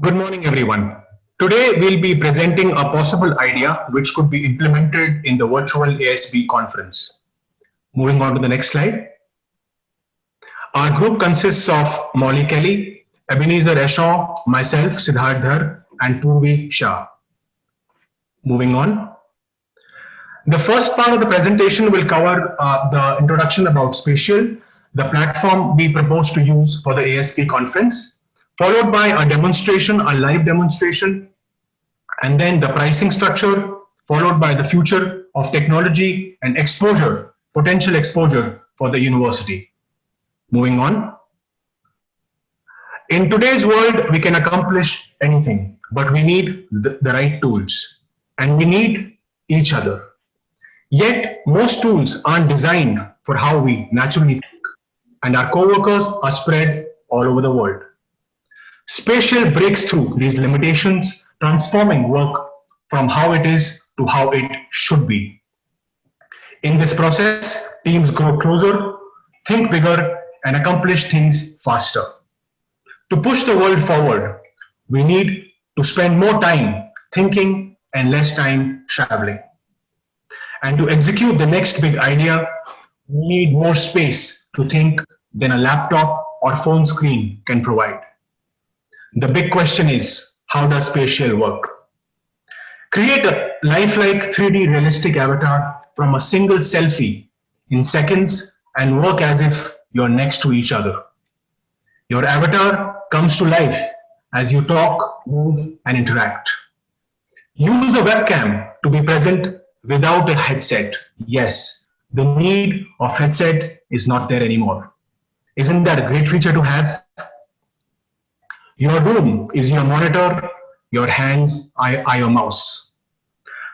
Good morning, everyone. Today, we'll be presenting a possible idea which could be implemented in the virtual ASB conference. Moving on to the next slide. Our group consists of Molly Kelly, Ebenezer Eshaw, myself, Siddharth Dhar, and Purvi Shah. Moving on. The first part of the presentation will cover the introduction about Spatial, the platform we propose to use for the ASB conference, followed by a demonstration, a live demonstration, and then the pricing structure, followed by the future of technology and exposure, potential exposure for the university. Moving on. In today's world, we can accomplish anything, but we need the right tools, and we need each other. Yet, most tools aren't designed for how we naturally think, and our co-workers are spread all over the world. Spatial breaks through these limitations, transforming work from how it is to how it should be. In this process, teams grow closer, think bigger, and accomplish things faster. To push the world forward, we need to spend more time thinking and less time traveling. And to execute the next big idea, we need more space to think than a laptop or phone screen can provide. The big question is, how does spatial work? Create a lifelike 3D realistic avatar from a single selfie in seconds and work as if you're next to each other. Your avatar comes to life as you talk, move, and interact. Use a webcam to be present without a headset. Yes, the need of headset is not there anymore. Isn't that a great feature to have? Your room is your monitor, your hands are your mouse.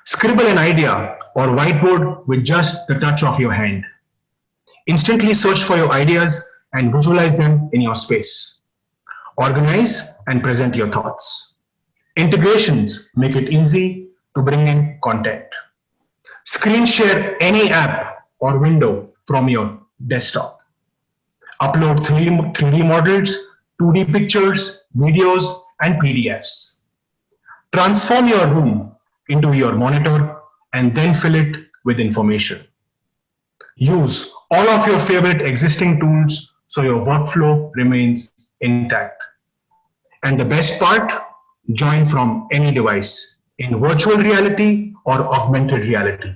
Scribble an idea or whiteboard with just the touch of your hand. Instantly search for your ideas and visualize them in your space. Organize and present your thoughts. Integrations make it easy to bring in content. Screen share any app or window from your desktop. Upload 3D models, 2D pictures, videos, and PDFs. Transform your room into your monitor and then fill it with information. Use all of your favorite existing tools so your workflow remains intact. And the best part, join from any device in virtual reality or augmented reality.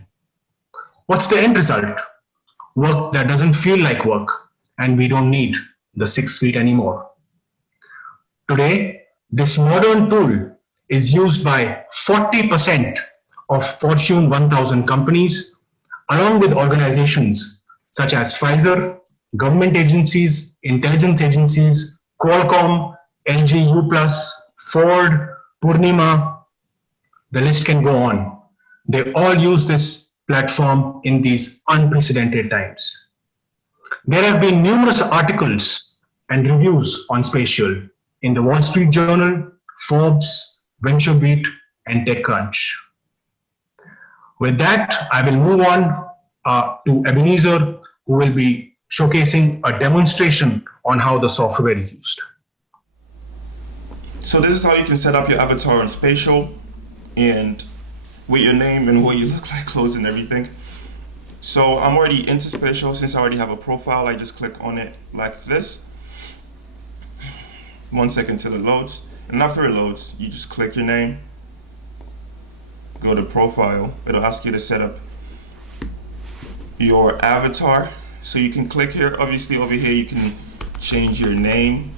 What's the end result? Work that doesn't feel like work, and we don't need the 6 feet anymore. Today, this modern tool is used by 40% of Fortune 1000 companies, along with organizations such as Pfizer, government agencies, intelligence agencies, Qualcomm, LG U+, Ford, Purnima. The list can go on. They all use this platform in these unprecedented times. There have been numerous articles and reviews on Spatial in the Wall Street Journal, Forbes, VentureBeat, and TechCrunch. With that, I will move on to Ebenezer, who will be showcasing a demonstration on how the software is used. So this is how you can set up your avatar on Spatial and with your name and what you look like, clothes and everything. So I'm already into Spatial. Since I already have a profile, I just click on it like this. 1 second till it loads. And after it loads, you just click your name, go to profile. It'll ask you to set up your avatar. So you can click here. Obviously over here you can change your name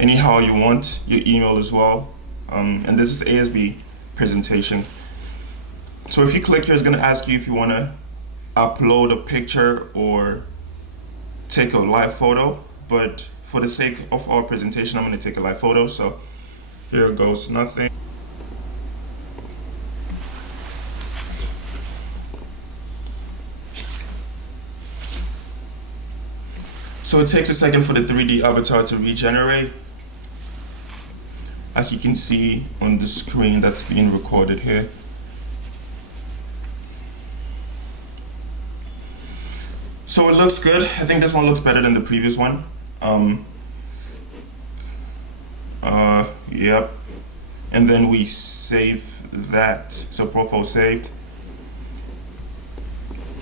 anyhow you want, your email as well. And this is ASB presentation. So if you click here, it's going to ask you if you want to upload a picture or take a live photo. But for the sake of our presentation, I'm going to take a live photo. So here goes nothing. So it takes a second for the 3D avatar to regenerate. As you can see on the screen that's being recorded here. So it looks good. I think this one looks better than the previous one. Yep. And then we save that. So profile saved.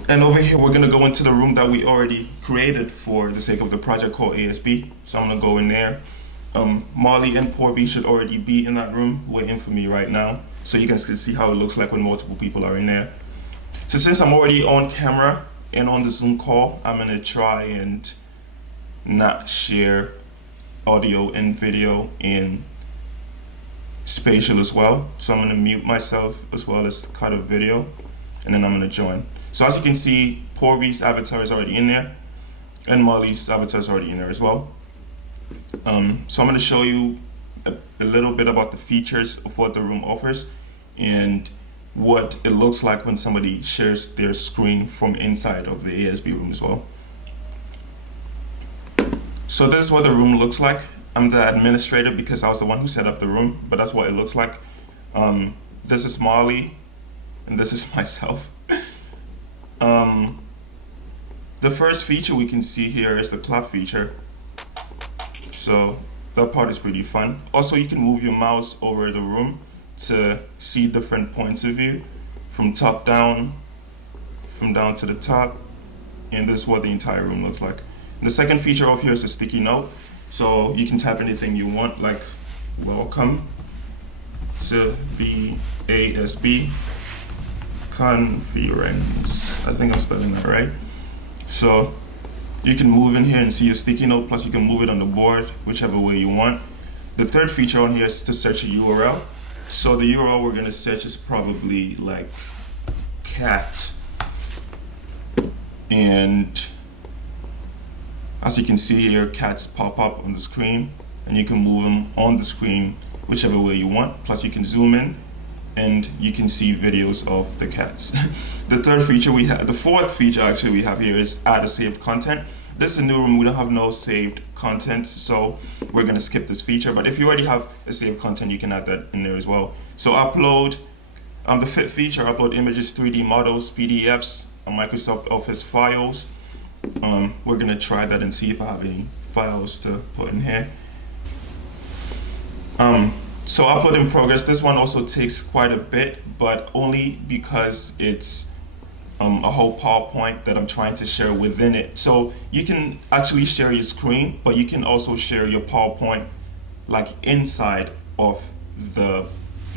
And over here, we're gonna go into the room that we already created for the sake of the project called ASB. So I'm gonna go in there. Marley and Porvi should already be in that room waiting for me right now. So you can see how it looks like when multiple people are in there. So since I'm already on camera and on the Zoom call, I'm gonna try and not share audio and video in spatial as well. So I'm gonna mute myself as well as cut a video, and then I'm gonna join. So as you can see, Porvi's avatar is already in there, and Molly's avatar is already in there as well. So I'm gonna show you a little bit about the features of what the room offers and what it looks like when somebody shares their screen from inside of the ASB room as well. So this is what the room looks like. I'm the administrator because I was the one who set up the room, but that's what it looks like. This is Molly, and this is myself. The first feature we can see here is the clap feature. So that part is pretty fun. Also, you can move your mouse over the room to see different points of view from top down, from down to the top, and this is what the entire room looks like. And the second feature of here is a sticky note. So you can type anything you want, like welcome to the ASB conference. I think I'm spelling that right. So you can move in here and see your sticky note, plus you can move it on the board, whichever way you want. The third feature on here is to search a URL. So the URL we're gonna search is probably like cat. And as you can see here, cats pop up on the screen, and you can move them on the screen whichever way you want. Plus you can zoom in and you can see videos of the cats. The fourth feature actually we have here is add a saved content. This is a new room, we don't have no saved content, so we're gonna skip this feature. But if you already have a saved content, you can add that in there as well. So upload, the fifth feature, upload images, 3D models, PDFs, Microsoft Office files. We're gonna try that and see if I have any files to put in here. So upload in progress. This one also takes quite a bit, but only because it's a whole PowerPoint that I'm trying to share within it. So you can actually share your screen, but you can also share your PowerPoint like inside of the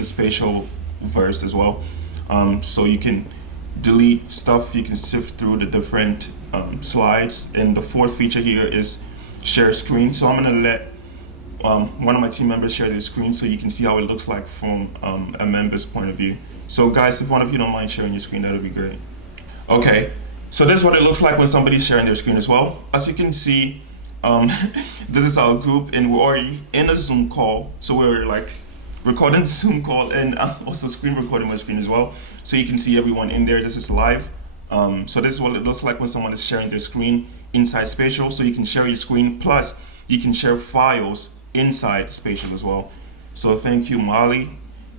spatial verse as well. So you can delete stuff, you can sift through the different slides. And the fourth feature here is share screen. So I'm gonna let one of my team members share their screen so you can see how it looks like from a member's point of view. So guys, if one of you don't mind sharing your screen, that would be great. Okay, so this is what it looks like when somebody's sharing their screen as well. As you can see, this is our group, and we're already in a Zoom call. So we're like recording the Zoom call, and I'm also screen recording my screen as well. So you can see everyone in there. This is live. So this is what it looks like when someone is sharing their screen inside Spatial. So you can share your screen, plus you can share files inside Spatial as well. So thank you, Molly.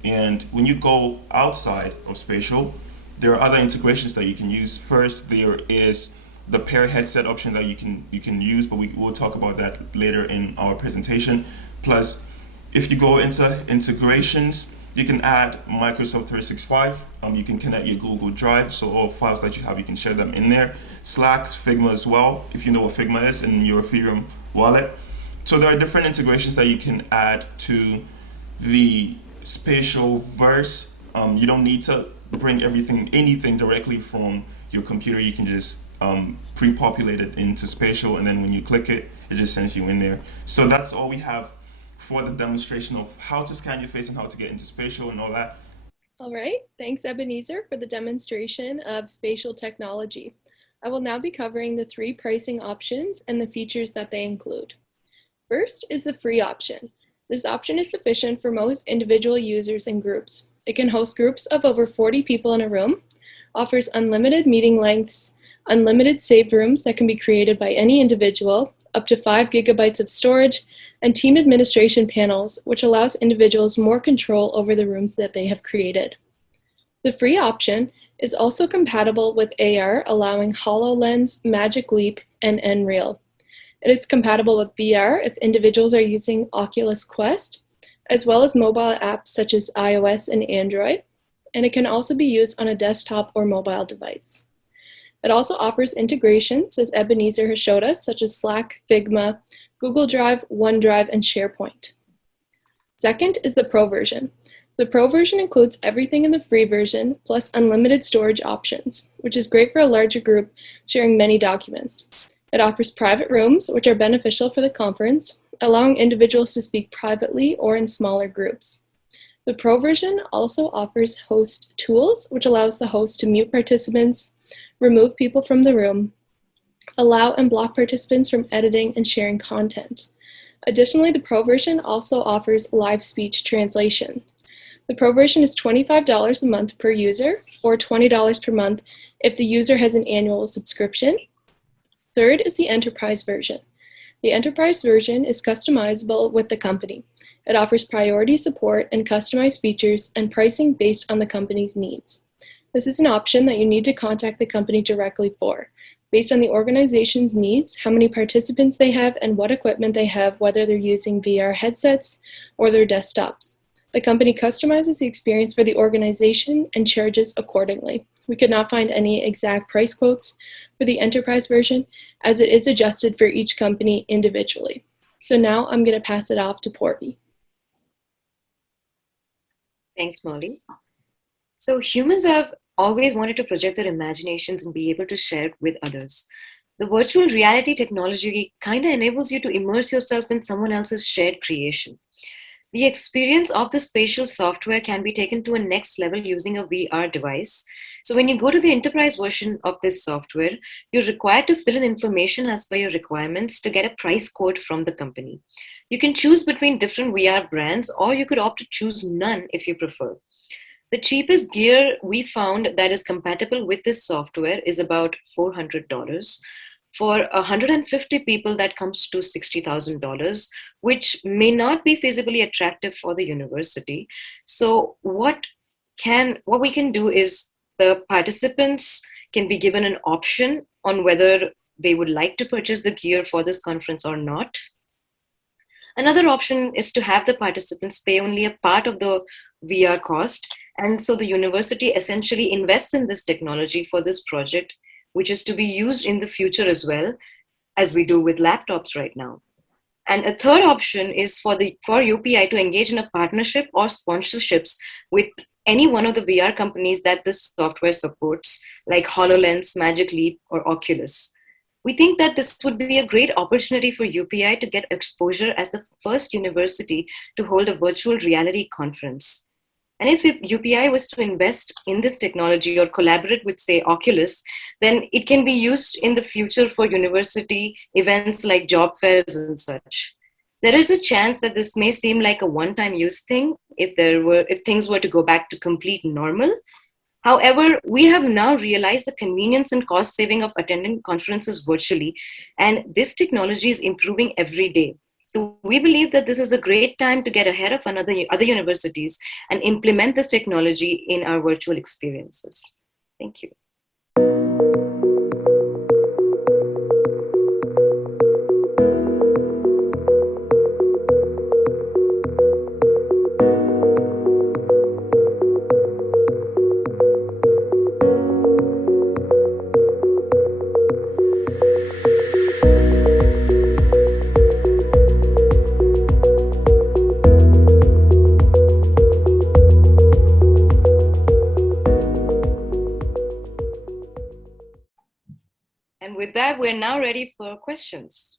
And when you go outside of Spatial, there are other integrations that you can use. First, there is the pair headset option that you can use, but we'll talk about that later in our presentation. Plus, if you go into integrations, you can add Microsoft 365. You can connect your Google Drive, so all files that you have, you can share them in there. Slack, Figma as well, if you know what Figma is in your Ethereum wallet. So there are different integrations that you can add to the spatial verse. You don't need to bring anything directly from your computer. You can just pre-populate it into Spatial, and then when you click it, it just sends you in there. So that's all we have for the demonstration of how to scan your face and how to get into Spatial and all that. All right, thanks Ebenezer for the demonstration of spatial technology. I will now be covering the 3 pricing options and the features that they include. First is the free option. This option is sufficient for most individual users and groups. It can host groups of over 40 people in a room, offers unlimited meeting lengths, unlimited saved rooms that can be created by any individual, up to 5 gigabytes of storage, and team administration panels, which allows individuals more control over the rooms that they have created. The free option is also compatible with AR, allowing HoloLens, Magic Leap, and Nreal. It is compatible with VR if individuals are using Oculus Quest, as well as mobile apps such as iOS and Android, and it can also be used on a desktop or mobile device. It also offers integrations, as Ebenezer has showed us, such as Slack, Figma, Google Drive, OneDrive, and SharePoint. Second is the Pro version. The Pro version includes everything in the free version, plus unlimited storage options, which is great for a larger group sharing many documents. It offers private rooms, which are beneficial for the conference, allowing individuals to speak privately or in smaller groups. The Pro version also offers host tools, which allows the host to mute participants, remove people from the room, allow and block participants from editing and sharing content. Additionally, the Pro version also offers live speech translation. The Pro version is $25 a month per user, or $20 per month if the user has an annual subscription. Third is the Enterprise version. The Enterprise version is customizable with the company. It offers priority support and customized features and pricing based on the company's needs. This is an option that you need to contact the company directly for, based on the organization's needs, how many participants they have, and what equipment they have, whether they're using VR headsets or their desktops. The company customizes the experience for the organization and charges accordingly. We could not find any exact price quotes for the Enterprise version, as it is adjusted for each company individually. So now I'm going to pass it off to Porby. Thanks, Molly. So humans have always wanted to project their imaginations and be able to share it with others. The virtual reality technology kind of enables you to immerse yourself in someone else's shared creation. The experience of the spatial software can be taken to a next level using a VR device. So when you go to the enterprise version of this software, you're required to fill in information as per your requirements to get a price quote from the company. You can choose between different VR brands, or you could opt to choose none if you prefer. The cheapest gear we found that is compatible with this software is about $400. For 150 people, that comes to $60,000, which may not be feasibly attractive for the university. So what we can do is the participants can be given an option on whether they would like to purchase the gear for this conference or not. Another option is to have the participants pay only a part of the VR cost. And so the university essentially invests in this technology for this project, which is to be used in the future as well, as we do with laptops right now. And a third option is for UPI to engage in a partnership or sponsorships with any one of the VR companies that this software supports, like HoloLens, Magic Leap, or Oculus. We think that this would be a great opportunity for UPI to get exposure as the first university to hold a virtual reality conference. And if UPI was to invest in this technology or collaborate with, say, Oculus, then it can be used in the future for university events like job fairs and such. There is a chance that this may seem like a one-time use thing if things were to go back to complete normal. However, we have now realized the convenience and cost saving of attending conferences virtually, and this technology is improving every day. So we believe that this is a great time to get ahead of other universities and implement this technology in our virtual experiences. Thank you. And with that, we're now ready for questions.